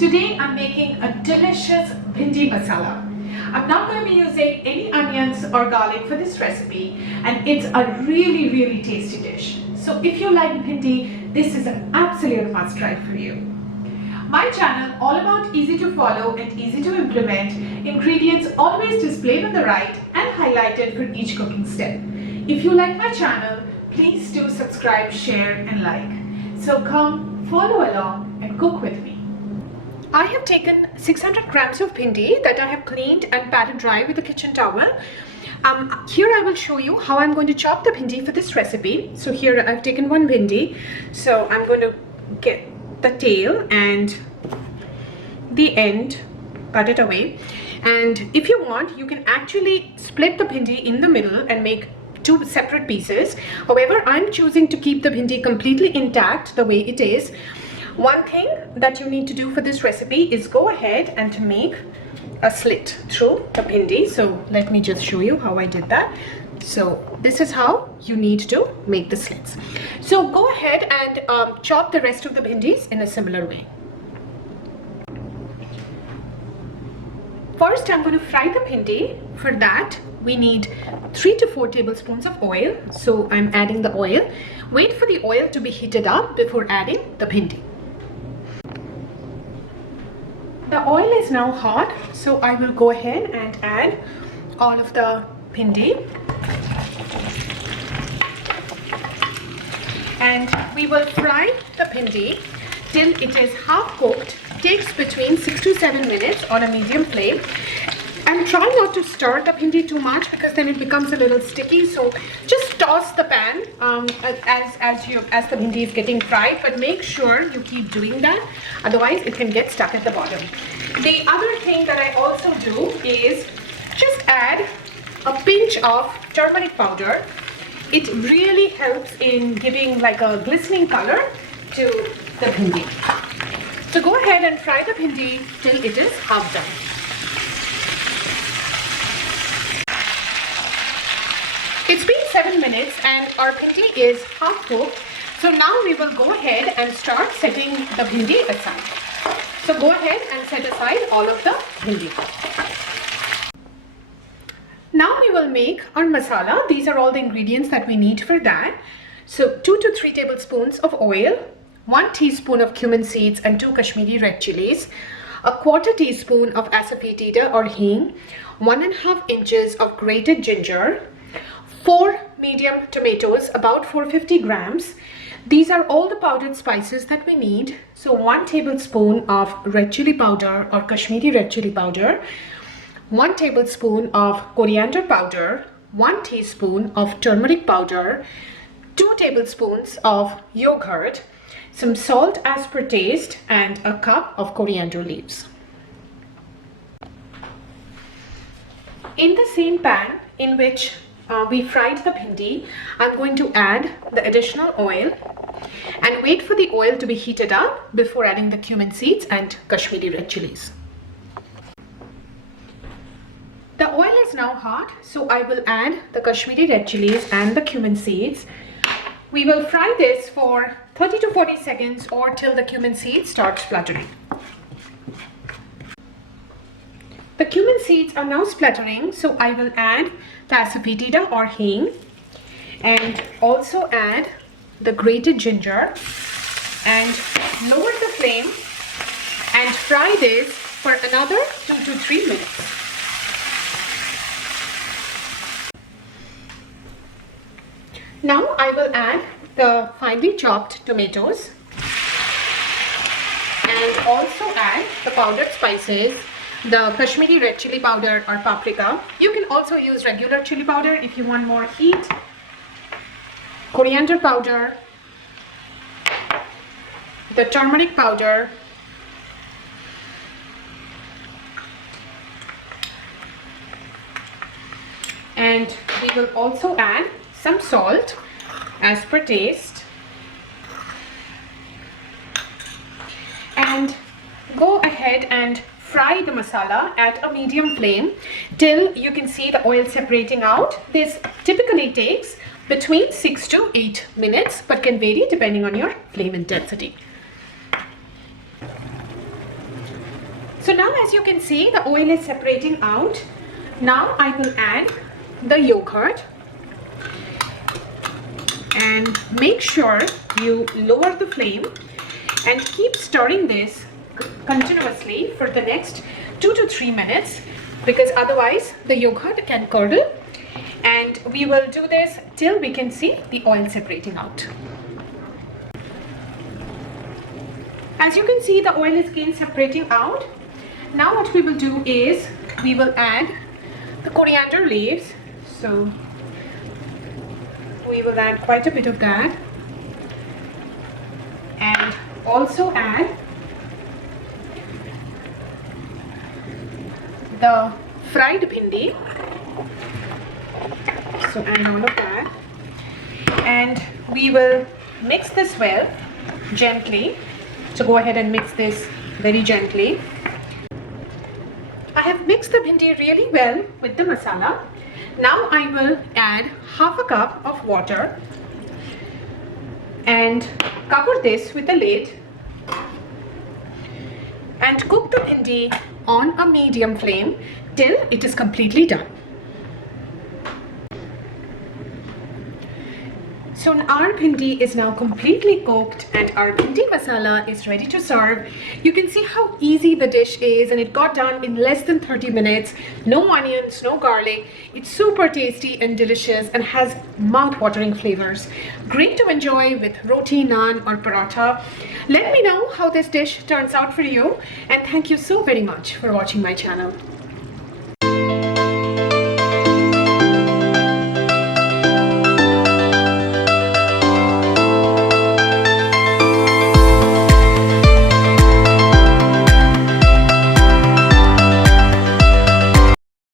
Today I'm making a delicious bhindi masala. I'm not going to be using any onions or garlic for this recipe, and it's a really tasty dish. So if you like bhindi, this is an absolute must try for you. My channel all about easy to follow and easy to implement, ingredients always displayed on the right and highlighted for each cooking step. If you like my channel, please do subscribe, share and like. So come follow along and cook with me. I have taken 600 grams of bhindi that I have cleaned and patted dry with a kitchen towel. Here I will show you how I'm going to chop the bhindi for this recipe. So here I've taken one bhindi. So I'm going to get the tail and the end, cut it away. And if you want, you can actually split the bhindi in the middle and make two separate pieces. However, I'm choosing to keep the bhindi completely intact the way it is. One thing that you need to do for this recipe is go ahead and to make a slit through the bhindi. So let me just show you how I did that. So this is how you need to make the slits. So go ahead and chop the rest of the bhindis in a similar way. First, I'm going to fry the bhindi. For that, we need 3 to 4 tablespoons of oil. So I'm adding the oil. Wait for the oil to be heated up before adding the bhindi. The oil is now hot, so I will go ahead and add all of the bhindi. And we will fry the bhindi till it is half cooked. Takes between 6 to 7 minutes on a medium flame. And try not to stir the bhindi too much because then it becomes a little sticky. So just toss the pan as the bhindi is getting fried, but make sure you keep doing that. Otherwise, it can get stuck at the bottom. The other thing that I also do is just add a pinch of turmeric powder. It really helps in giving like a glistening color to the bhindi. So go ahead and fry the bhindi till it is half done. It's been 7 minutes and our bhindi is half cooked. So now we will go ahead and start setting the bhindi aside. So go ahead and set aside all of the bhindi. Now we will make our masala. These are all the ingredients that we need for that. So 2 to 3 tablespoons of oil, 1 teaspoon of cumin seeds and 2 Kashmiri red chilies, a 1/4 teaspoon of asafoetida or hing, 1.5 inches of grated ginger, 4 medium tomatoes, about 450 grams. These are all the powdered spices that we need. So 1 tablespoon of red chili powder or Kashmiri red chili powder, 1 tablespoon of coriander powder, 1 teaspoon of turmeric powder, 2 tablespoons of yogurt, some salt as per taste, and a cup of coriander leaves. In the same pan in which we fried the bhindi, I'm going to add the additional oil and wait for the oil to be heated up before adding the cumin seeds and Kashmiri red chilies. The oil is now hot, so I will add the Kashmiri red chilies and the cumin seeds. We will fry this for 30 to 40 seconds or till the cumin seeds start spluttering. The cumin seeds are now spluttering, so I will add the asafoetida or hing and also add the grated ginger and lower the flame and fry this for another 2 to 3 minutes. Now I will add the finely chopped tomatoes and also add the powdered spices, the Kashmiri red chili powder or paprika. You can also use regular chili powder if you want more heat, coriander powder, the turmeric powder, and we will also add some salt as per taste, and go ahead and fry the masala at a medium flame till you can see the oil separating out. This typically takes between 6 to 8 minutes but can vary depending on your flame intensity. So now as you can see, the oil is separating out. Now I will add the yogurt and make sure you lower the flame and keep stirring this continuously for the next 2 to 3 minutes, because otherwise the yogurt can curdle, and we will do this till we can see the oil separating out. As you can see, the oil is again separating out. Now what we will do is we will add the coriander leaves. So we will add quite a bit of that, and also add the fried bhindi. So add all of that, and we will mix this well gently. So go ahead and mix this very gently. I have mixed the bhindi really well with the masala. Now I will add half a cup of water and cover this with a lid and cook the bhindi on a medium flame till it is completely done. So our bhindi is now completely cooked and our bhindi masala is ready to serve. You can see how easy the dish is, and it got done in less than 30 minutes. No onions, no garlic. It's super tasty and delicious and has mouth-watering flavors. Great to enjoy with roti, naan or paratha. Let me know how this dish turns out for you, and thank you so very much for watching my channel.